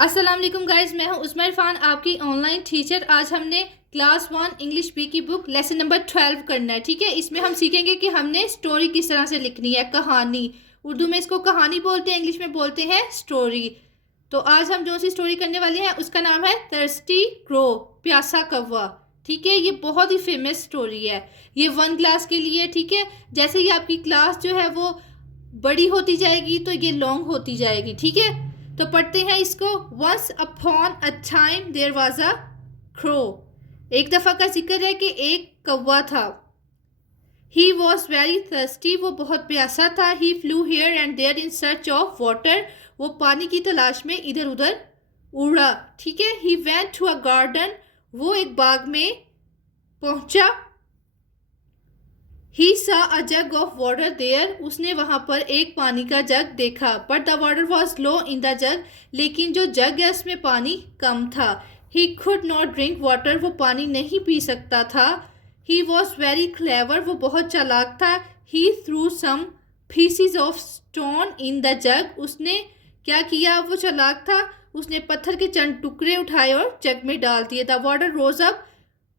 अस्सलाम वालेकुम गाइस, मैं हूं उस्मा इरफान, आपकी ऑनलाइन टीचर। आज हमने क्लास 1 इंग्लिश बी की बुक लेसन नंबर 12 करना है। ठीक है, इसमें हम सीखेंगे कि हमने स्टोरी किस तरह से लिखनी है, कहानी। उर्दू में इसको कहानी बोलते हैं, इंग्लिश में बोलते हैं स्टोरी। तो आज हम जो सी स्टोरी करने वाले हैं उसका नाम है थर्स्टी क्रो, प्यासा कौवा। ठीक है, ये बहुत ही फेमस स्टोरी है। ये 1 क्लास के लिए। ठीक है, जैसे ही आपकी क्लास जो है वो बड़ी होती जाएगी तो ये लॉन्ग होती जाएगी। ठीक है, तो पढ़ते हैं इसको। Once upon a time there was a crow. एक दफ़ा का जिक्र है कि एक कौवा था। ही वॉज वेरी थर्स्टी, वो बहुत प्यासा था। He flew here and there in search of water, वो पानी की तलाश में इधर उधर उड़ा। ठीक है, he went to a garden, वो एक बाग में पहुंचा। He saw a jug of water there, उसने वहां पर एक पानी का जग देखा। But the water was low in the jug, लेकिन जो जग है उसमें पानी कम था। He could not drink water, वो पानी नहीं पी सकता था। ही वॉज वेरी क्लेवर, वो बहुत चालाक था। He threw some pieces of stone in the jug, उसने क्या किया, वो चालाक था। उसने पत्थर के चंद टुकड़े उठाए और जग में डाल दिए। द वाटर रोज अप,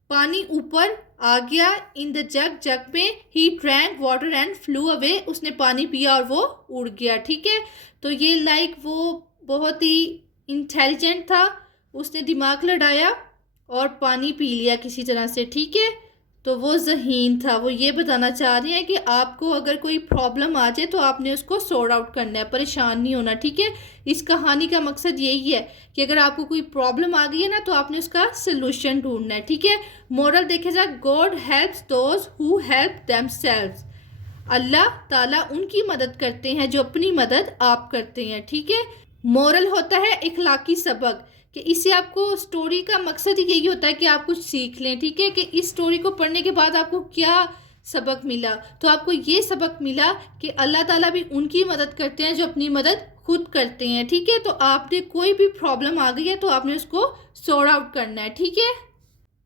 पानी ऊपर आ गया। इन द जग, जग में। He drank water and flu away, उसने पानी पिया और वो उड़ गया। ठीक है, तो ये वो बहुत ही इंटेलिजेंट था। उसने दिमाग लड़ाया और पानी पी लिया किसी तरह से। ठीक है, तो वो ज़हीन था। वो ये बताना चाह रहे हैं कि आपको अगर कोई प्रॉब्लम आ जाए तो आपने उसको सॉर्ट आउट करना है, परेशान नहीं होना। ठीक है, इस कहानी का मकसद यही है कि अगर आपको कोई प्रॉब्लम आ गई है ना तो आपने उसका सलूशन ढूंढना है। ठीक है, मोरल देखे जाए, God helps those who help themselves, अल्लाह ताला उनकी मदद करते हैं जो अपनी मदद आप करते हैं। ठीक है, मोरल होता है इखलाकी सबक, कि इससे आपको स्टोरी का मकसद ही यही होता है कि आप कुछ सीख लें। ठीक है, कि इस स्टोरी को पढ़ने के बाद आपको क्या सबक मिला, तो आपको ये सबक मिला कि अल्लाह ताला भी उनकी मदद करते हैं जो अपनी मदद खुद करते हैं। ठीक है, तो आपने कोई भी प्रॉब्लम आ गई है तो आपने उसको सॉर्ट आउट करना है। ठीक है,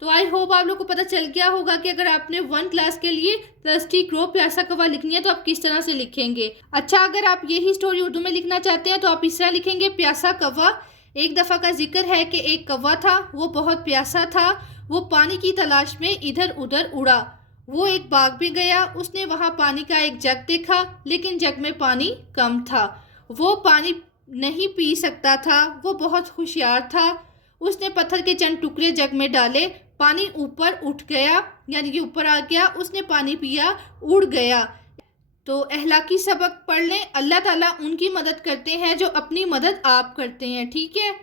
तो आई होप आप लोग को पता चल गया होगा कि अगर आपने 1 क्लास के लिए थर्स्टी क्रो, प्यासा कौवा लिखनी है तो आप किस तरह से लिखेंगे। अच्छा, अगर आप यही स्टोरी उर्दू में लिखना चाहते हैं तो आप इस तरह लिखेंगे, प्यासा कौवा। एक दफ़ा का जिक्र है कि एक कौवा था, वो बहुत प्यासा था। वो पानी की तलाश में इधर उधर उड़ा। वो एक बाग में गया, उसने वहाँ पानी का एक जग देखा, लेकिन जग में पानी कम था। वो पानी नहीं पी सकता था। वो बहुत होशियार था। उसने पत्थर के चंद टुकड़े जग में डाले, पानी ऊपर उठ गया, यानी कि ऊपर आ गया। उसने पानी पिया, उड़ गया। तो अहलाकी सबक पढ़ लें, अल्लाह ताला उनकी मदद करते हैं जो अपनी मदद आप करते हैं। ठीक है,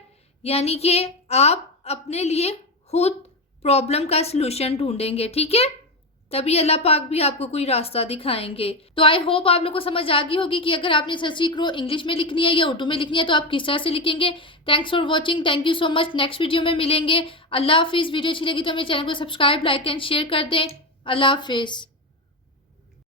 यानी कि आप अपने लिए खुद प्रॉब्लम का सलूशन ढूंढेंगे। ठीक है, तभी अल्लाह पाक भी आपको कोई रास्ता दिखाएंगे। तो आई होप आप लोग को समझ आ गई होगी कि अगर आपने थर्स्टी क्रो इंग्लिश में लिखनी है या उर्दू में लिखनी है तो आप किस तरह से लिखेंगे। Thanks for watching, thank you so much. Next video में मिलेंगे। अल्लाह हाफिज़। वीडियो अच्छी लगी तो मेरे चैनल को सब्सक्राइब, लाइक एंड शेयर कर दें। अल्लाह हाफिज़।